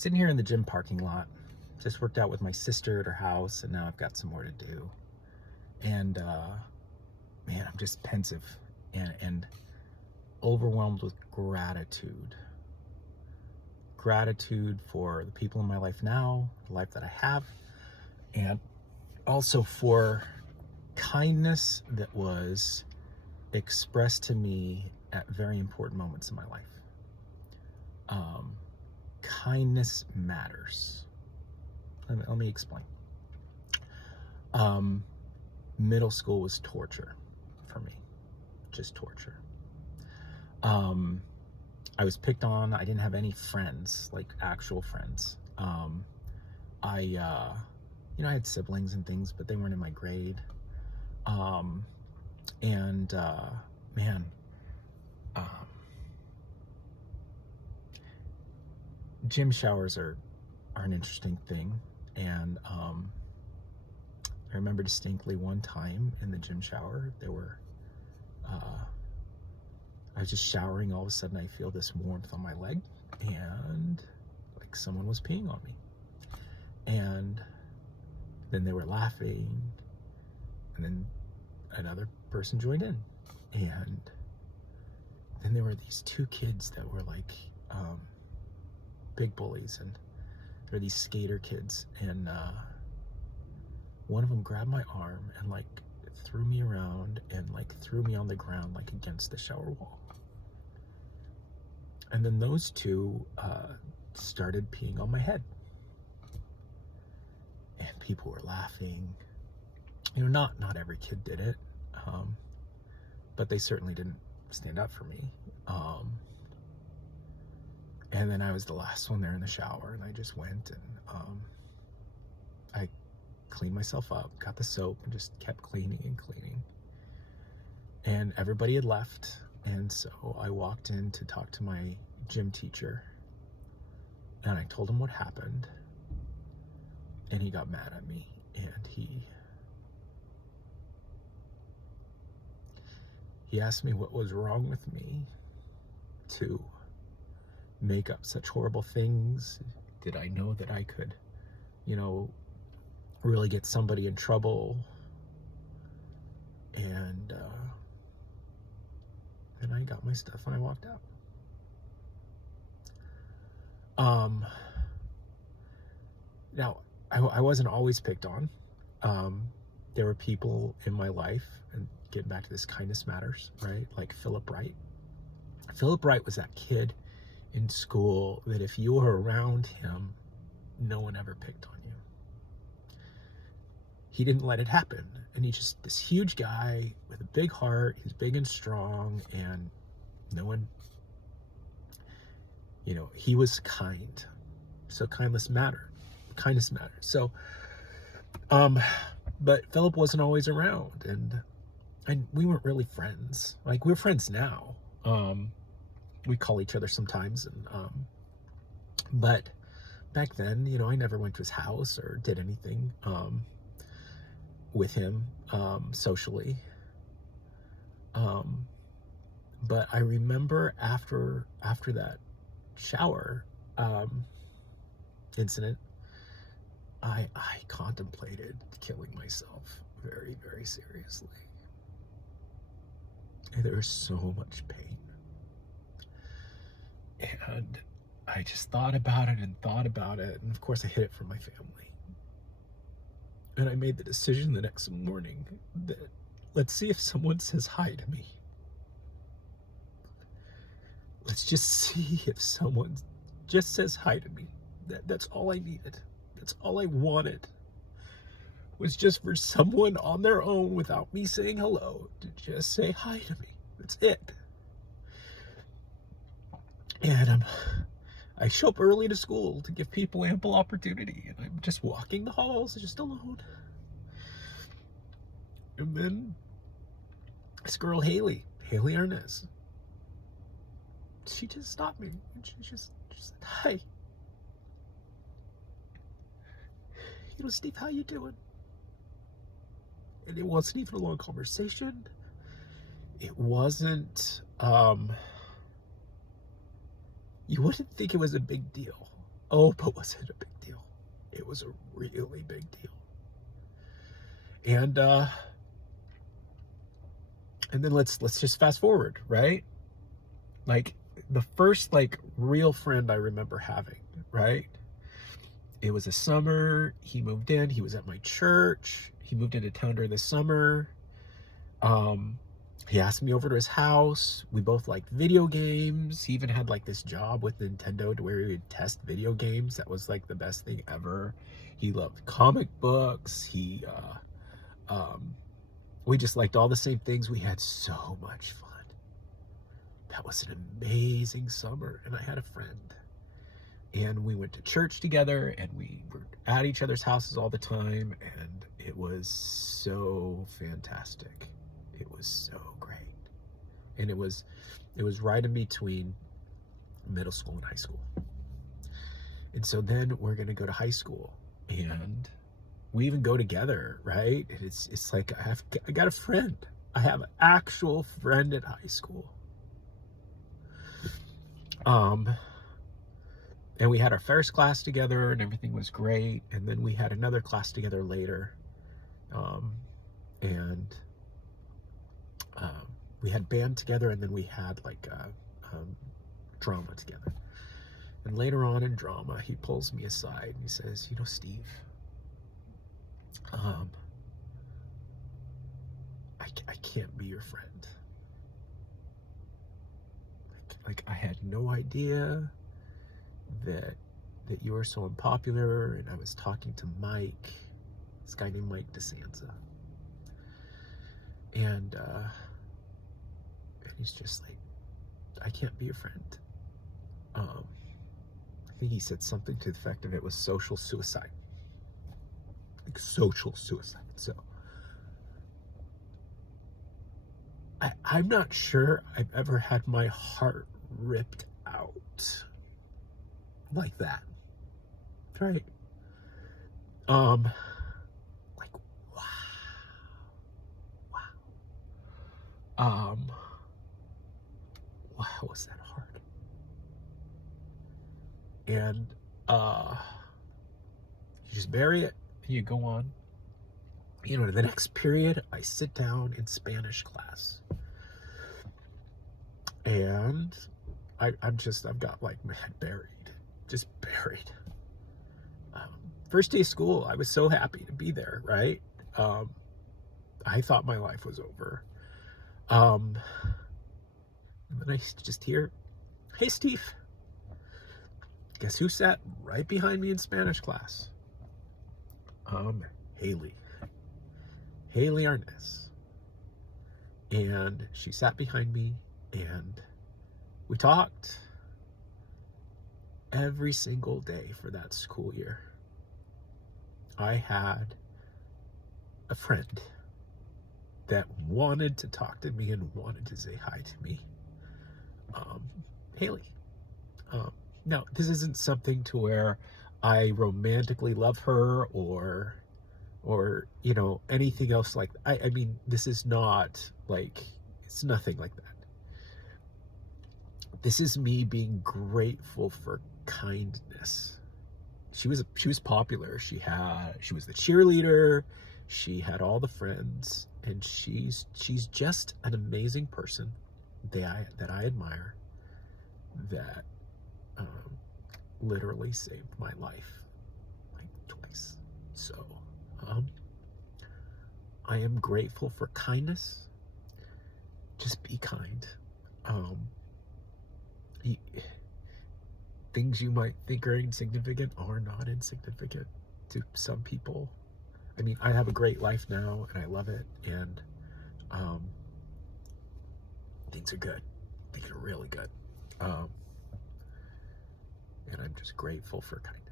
Sitting here in the gym parking lot. Just worked out with my sister at her house, and now I've got some more to do. And man, I'm just pensive and overwhelmed with gratitude. Gratitude for the people in my life now, the life that I have, and also for kindness that was expressed to me at very important moments in my life. Kindness matters. Let me explain. Middle school was torture for me, just torture. I was picked on. I didn't have any friends, like actual friends. I had siblings and things, but they weren't in my grade. Man, gym showers are an interesting thing. And I remember distinctly one time in the gym shower, I was just showering. All of a sudden I feel this warmth on my leg, and like someone was peeing on me. And then they were laughing, and then another person joined in. And then there were these two kids that were like big bullies, and they're these skater kids, and one of them grabbed my arm and like threw me around and like threw me on the ground like against the shower wall. And then those two started peeing on my head, and people were laughing. Not every kid did it, but they certainly didn't stand up for me. And then I was the last one there in the shower, and I just went and I cleaned myself up, got the soap, and just kept cleaning and cleaning. And everybody had left, and so I walked in to talk to my gym teacher, and I told him what happened, and he got mad at me, and he asked me what was wrong with me to make up such horrible things. Did I know that I could, really get somebody in trouble? And then I got my stuff and I walked out. Now, I wasn't always picked on. There were people in my life, and getting back to this kindness matters, right? Like Philip Wright. Philip Wright was that kid in school that if you were around him, no one ever picked on you. He didn't let it happen. And he's just this huge guy with a big heart. He's big and strong, and no one, he was kind. So kindness matters. So, but Philip wasn't always around, and we weren't really friends. Like, we're friends now. We call each other sometimes, and but back then, I never went to his house or did anything with him socially. But I remember after that shower incident, I contemplated killing myself very, very seriously. And there was so much pain. And I just thought about it. And of course I hid it from my family. And I made the decision the next morning that let's see if someone says hi to me. Let's just see if someone just says hi to me. That's all I needed. That's all I wanted, was just for someone on their own, without me saying hello, to just say hi to me. That's it. And I show up early to school to give people ample opportunity, and I'm just walking the halls just alone. And then this girl, Haley Arnaz, she just stopped me, and she just said, hi. Steve, how you doing? And it wasn't even a long conversation. It wasn't, you wouldn't think it was a big deal. Oh, but was it a big deal? It was a really big deal. And then let's just fast forward, right? Like the first like real friend I remember having, right? It was a summer. He moved in. He was at my church. He moved into town during the summer. Um, he asked me over to his house. We both liked video games. He even had like this job with Nintendo to where he would test video games. That was like the best thing ever. He loved comic books. We just liked all the same things. We had so much fun. That was an amazing summer, and I had a friend. And we went to church together, and we were at each other's houses all the time, and it was so fantastic. It was so great. And it was right in between middle school and high school. And so then we're gonna go to high school, and we even go together, right? And it's like I got a friend. I have an actual friend at high school. And we had our first class together, and everything was great. And then we had another class together later, and we had band together, and then we had like drama together. And later on in drama, he pulls me aside and he says, "You know, Steve, I can't be your friend. Like I had no idea that you were so unpopular, and I was talking to Mike, this guy named Mike DeSanza, and he's just like, I can't be your friend." I think he said something to the effect of it was social suicide, like social suicide. So I'm not sure I've ever had my heart ripped out like that, right? Like wow, wow, was that hard? And you just bury it and you go on. You know, the next period, I sit down in Spanish class, and I've got like my head buried, just buried. First day of school, I was so happy to be there, right? I thought my life was over. And then I just hear, "Hey, Steve, guess who sat right behind me in Spanish class?" Haley Arness. And she sat behind me, and we talked every single day for that school year. I had a friend that wanted to talk to me and wanted to say hi to me. Haley. Now, this isn't something to where I romantically love her or you know, anything else like that. I mean, this is not like, it's nothing like that. This is me being grateful for kindness. She was popular. She was the cheerleader. She had all the friends, and she's just an amazing person that I admire, that literally saved my life like twice. So I am grateful for kindness. Just be kind. Things you might think are insignificant are not insignificant to some people. I mean, I have a great life now, and I love it, and things are good. Things are really good. And I'm just grateful for kindness.